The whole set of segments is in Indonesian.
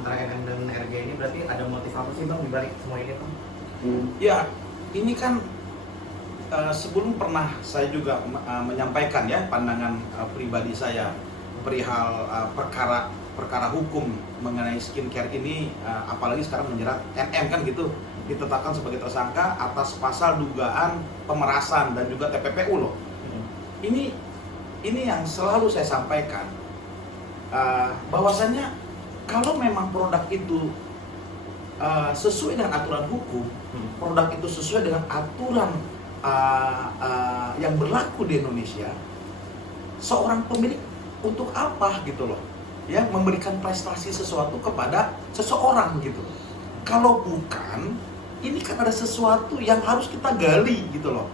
antara NM dan RG ini berarti ada motif apa sih Bang dibalik semua ini Bang? Ya, ini kan sebelum pernah saya juga menyampaikan ya pandangan pribadi saya perihal perkara hukum mengenai skincare ini, apalagi sekarang menjerat NM kan gitu, ditetapkan sebagai tersangka atas pasal dugaan pemerasan dan juga TPPU loh. Ini yang selalu saya sampaikan, bahwasannya kalau memang produk itu sesuai dengan aturan hukum, produk itu sesuai dengan aturan yang berlaku di Indonesia, seorang pemilik untuk apa gitu loh, ya, memberikan prestasi sesuatu kepada seseorang gitu. Kalau bukan, ini kan ada sesuatu yang harus kita gali gitu loh.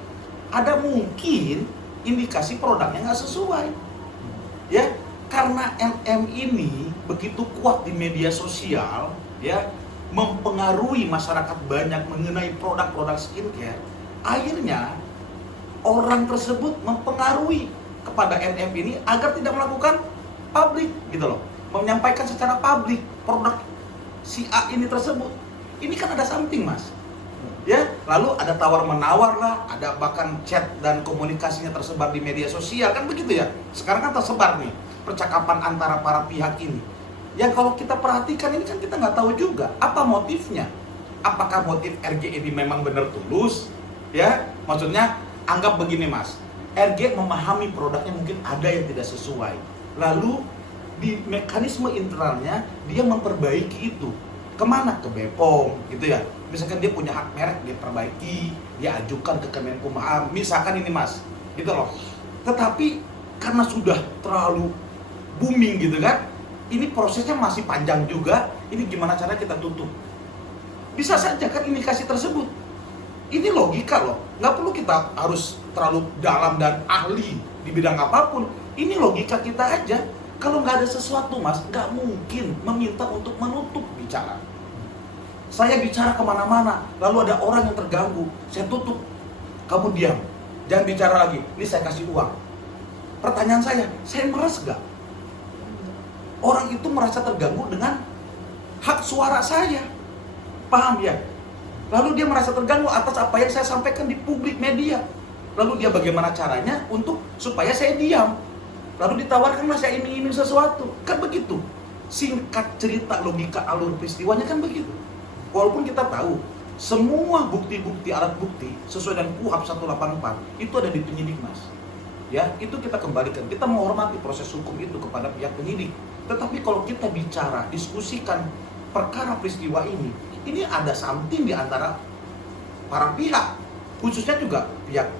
Ada mungkin indikasi produknya nggak sesuai, ya, karena NM ini begitu kuat di media sosial, ya, mempengaruhi masyarakat banyak mengenai produk-produk skincare. Akhirnya orang tersebut mempengaruhi kepada NM ini agar tidak melakukan publik gitu loh, menyampaikan secara publik produk si A ini tersebut. Ini kan ada something mas, ya. Lalu ada tawar menawar lah, ada bahkan chat dan komunikasinya tersebar di media sosial kan begitu ya. Sekarang kan tersebar nih percakapan antara para pihak ini. Yang kalau kita perhatikan ini kan kita nggak tahu juga apa motifnya. Apakah motif RG ini memang benar tulus? Ya, maksudnya anggap begini mas, RG memahami produknya mungkin ada yang tidak sesuai. Lalu di mekanisme internalnya dia memperbaiki itu. Kemana? Ke BPOM gitu ya. Misalkan dia punya hak merek, dia perbaiki, dia ajukan ke Kemenkumham. Misalkan ini mas, gitu loh. Tetapi karena sudah terlalu booming gitu kan, ini prosesnya masih panjang juga. Ini gimana cara kita tutup? Bisa saja kan indikasi tersebut. Ini logika loh, nggak perlu kita harus terlalu dalam dan ahli di bidang apapun. Ini logika kita aja. Kalau nggak ada sesuatu mas, nggak mungkin meminta untuk menutup bicara. Saya bicara kemana-mana, lalu ada orang yang terganggu, saya tutup. Kamu diam, jangan bicara lagi. Ini saya kasih uang. Pertanyaan saya meres nggak? Orang itu merasa terganggu dengan hak suara saya, paham ya? Lalu dia merasa terganggu atas apa yang saya sampaikan di publik media. Lalu dia bagaimana caranya untuk supaya saya diam? Lalu ditawarkanlah saya iming-iming sesuatu, kan begitu. Singkat cerita, logika alur peristiwanya kan begitu. Walaupun kita tahu semua bukti-bukti, alat bukti sesuai dengan KUHP 184 itu ada di penyidik mas. Ya, itu kita kembalikan. Kita menghormati proses hukum itu kepada pihak penyidik. Tetapi kalau kita bicara, diskusikan perkara peristiwa ini ada something di antara para pihak, khususnya juga pihak,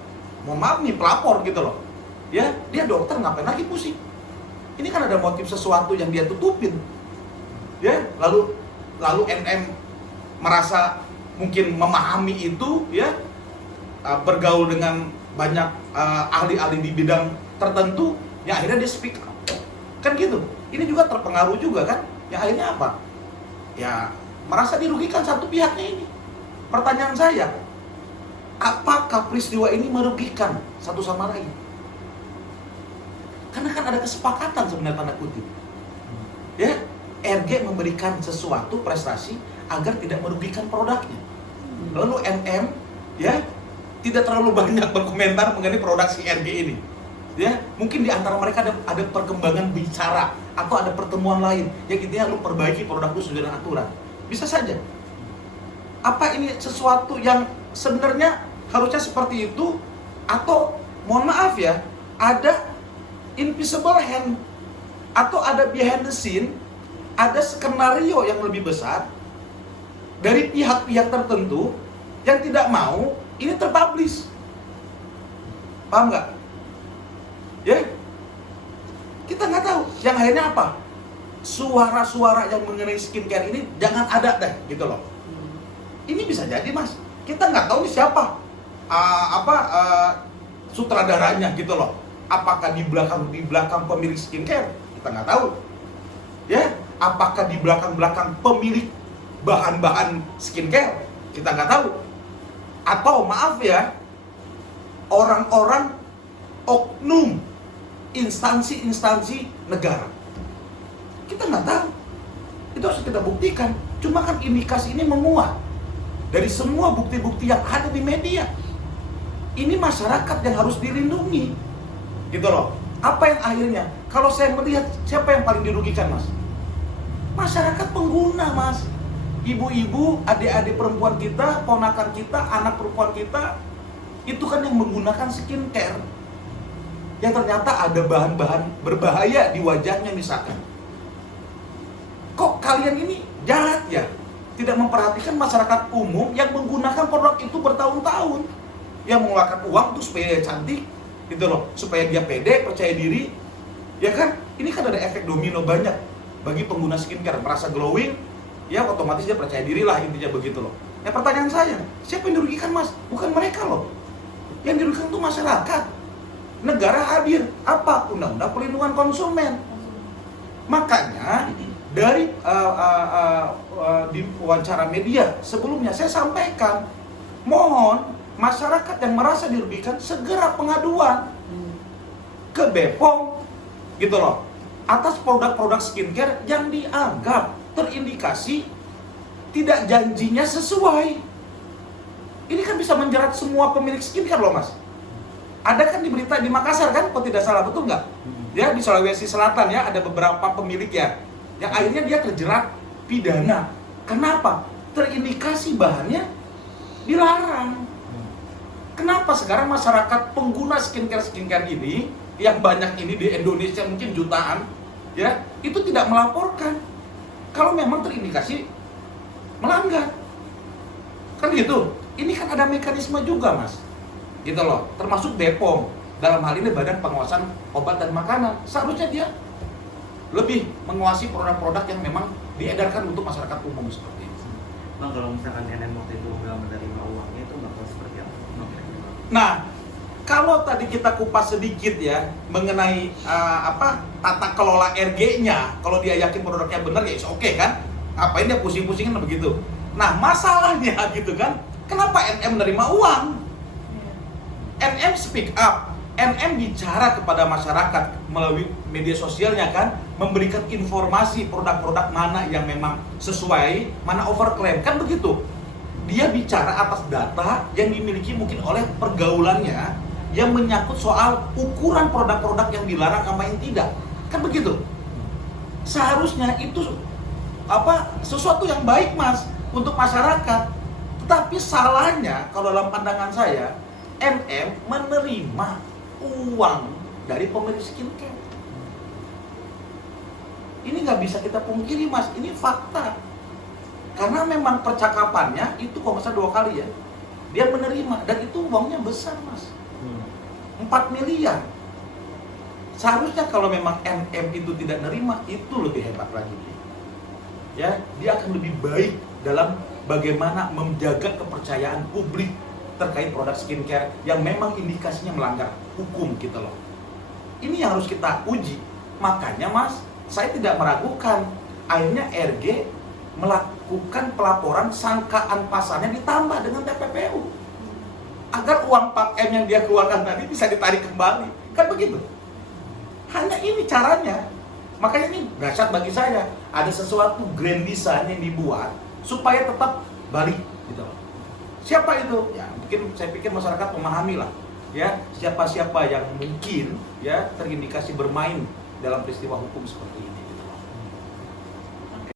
mohon maaf nih, pelapor gitu loh. Ya, dia dokter ngapain lagi pusing? Ini kan ada motif sesuatu yang dia tutupin. Ya, lalu NM merasa mungkin memahami itu, ya, bergaul dengan banyak ahli-ahli di bidang tertentu, ya akhirnya dia speak up. Kan gitu. Ini juga terpengaruh juga kan? Ya akhirnya apa? Ya merasa dirugikan satu pihaknya ini. Pertanyaan saya, apakah peristiwa ini merugikan satu sama lain? Karena kan ada kesepakatan sebenarnya tanda kutip. Ya, RG memberikan sesuatu prestasi agar tidak merugikan produknya. Lalu NM ya tidak terlalu banyak berkomentar mengenai produk si RG ini. Ya, mungkin di antara mereka ada perkembangan bicara atau ada pertemuan lain yang intinya lu perbaiki produk lu sesuai dengan aturan. Bisa saja. Apa ini sesuatu yang sebenarnya harusnya seperti itu, atau mohon maaf ya, ada invisible hand atau ada behind the scene, ada skenario yang lebih besar dari pihak-pihak tertentu yang tidak mau ini terpublish. Paham nggak? Ya, kita nggak tahu. Yang akhirnya apa? Suara-suara yang mengenai skincare ini jangan ada deh, gitu loh. Ini bisa jadi mas. Kita nggak tahu nih siapa sutradaranya, gitu loh. Apakah di belakang pemilik skincare? Kita nggak tahu. Ya, apakah di belakang pemilik bahan-bahan skincare? Kita nggak tahu. Atau maaf ya, orang-orang oknum instansi-instansi negara. Kita nggak tahu. Itu harus kita buktikan. Cuma kan indikasi ini menguat dari semua bukti-bukti yang ada di media. Ini masyarakat yang harus dilindungi, gitu loh. Apa yang akhirnya, kalau saya melihat siapa yang paling dirugikan, Mas? Masyarakat pengguna, Mas. Ibu-ibu, adik-adik perempuan kita, ponakan kita, anak perempuan kita, itu kan yang menggunakan skincare yang ternyata ada bahan-bahan berbahaya di wajahnya misalkan. Kok kalian ini jahat ya? Tidak memperhatikan masyarakat umum yang menggunakan produk itu bertahun-tahun, yang mengeluarkan uang tuh supaya dia cantik, gitu loh, supaya dia pede, percaya diri, ya kan? Ini kan ada efek domino banyak bagi pengguna skincare, merasa glowing, ya otomatis dia percaya diri lah, intinya begitu loh. Nah pertanyaan saya, siapa yang dirugikan, Mas? Bukan mereka loh. Yang dirugikan itu masyarakat. Negara hadir, apa? Undang-undang Perlindungan Konsumen. Makanya dari di wawancara media sebelumnya saya sampaikan, mohon masyarakat yang merasa dirugikan segera pengaduan ke BPOM, gitu loh, atas produk-produk skincare yang dianggap terindikasi tidak janjinya sesuai. Ini kan bisa menjerat semua pemilik skincare loh, Mas. Ada kan di berita di Makassar kan, kalau tidak salah, betul nggak? Ya, di Sulawesi Selatan ya, ada beberapa pemilik ya, yang akhirnya dia terjerat pidana. Kenapa? Terindikasi bahannya dilarang. Kenapa sekarang masyarakat pengguna skincare ini, yang banyak ini di Indonesia mungkin jutaan, ya, itu tidak melaporkan kalau memang terindikasi melanggar. Kan gitu. Ini kan ada mekanisme juga, Mas. Gitu loh, termasuk BPOM, dalam hal ini Badan Pengawasan Obat dan Makanan. Seharusnya dia lebih menguasai produk-produk yang memang diedarkan untuk masyarakat umum seperti itu. Bang, kalau misalkan NN waktu itu nggak menerima uangnya, itu bakal seperti apa? Nah, kalau tadi kita kupas sedikit ya mengenai tata kelola RG-nya, kalau dia yakin produknya benar ya oke kan? Ngapain dia pusing-pusingin begitu? Nah, masalahnya gitu kan, kenapa NM menerima uang? NM speak up, NM bicara kepada masyarakat melalui media sosialnya kan, memberikan informasi produk-produk mana yang memang sesuai, mana overclaim, kan begitu. Dia bicara atas data yang dimiliki mungkin oleh pergaulannya yang menyangkut soal ukuran produk-produk yang dilarang sama yang tidak, kan begitu. Seharusnya itu sesuatu yang baik, Mas, untuk masyarakat. Tetapi salahnya kalau dalam pandangan saya, NM menerima uang dari pemilik skincare. Ini nggak bisa kita pungkiri, Mas, ini fakta. Karena memang percakapannya itu kalau misalnya 2 kali ya, dia menerima, dan itu uangnya besar, Mas, 4 miliar. Seharusnya kalau memang NM itu tidak nerima, itu lebih hebat lagi. Ya, dia akan lebih baik dalam bagaimana menjaga kepercayaan publik terkait produk skincare yang memang indikasinya melanggar hukum gitu loh. Ini yang harus kita uji. Makanya, Mas, saya tidak meragukan akhirnya RG melakukan pelaporan sangkaan pasalnya ditambah dengan TPPU agar uang 4M yang dia keluarkan tadi bisa ditarik kembali. Kan begitu. Hanya ini caranya. Makanya ini dahsyat bagi saya. Ada sesuatu grand design yang dibuat supaya tetap balik gitu loh. Siapa itu? Ya, mungkin saya pikir masyarakat memahami lah, ya, siapa-siapa yang mungkin ya terindikasi bermain dalam peristiwa hukum seperti ini.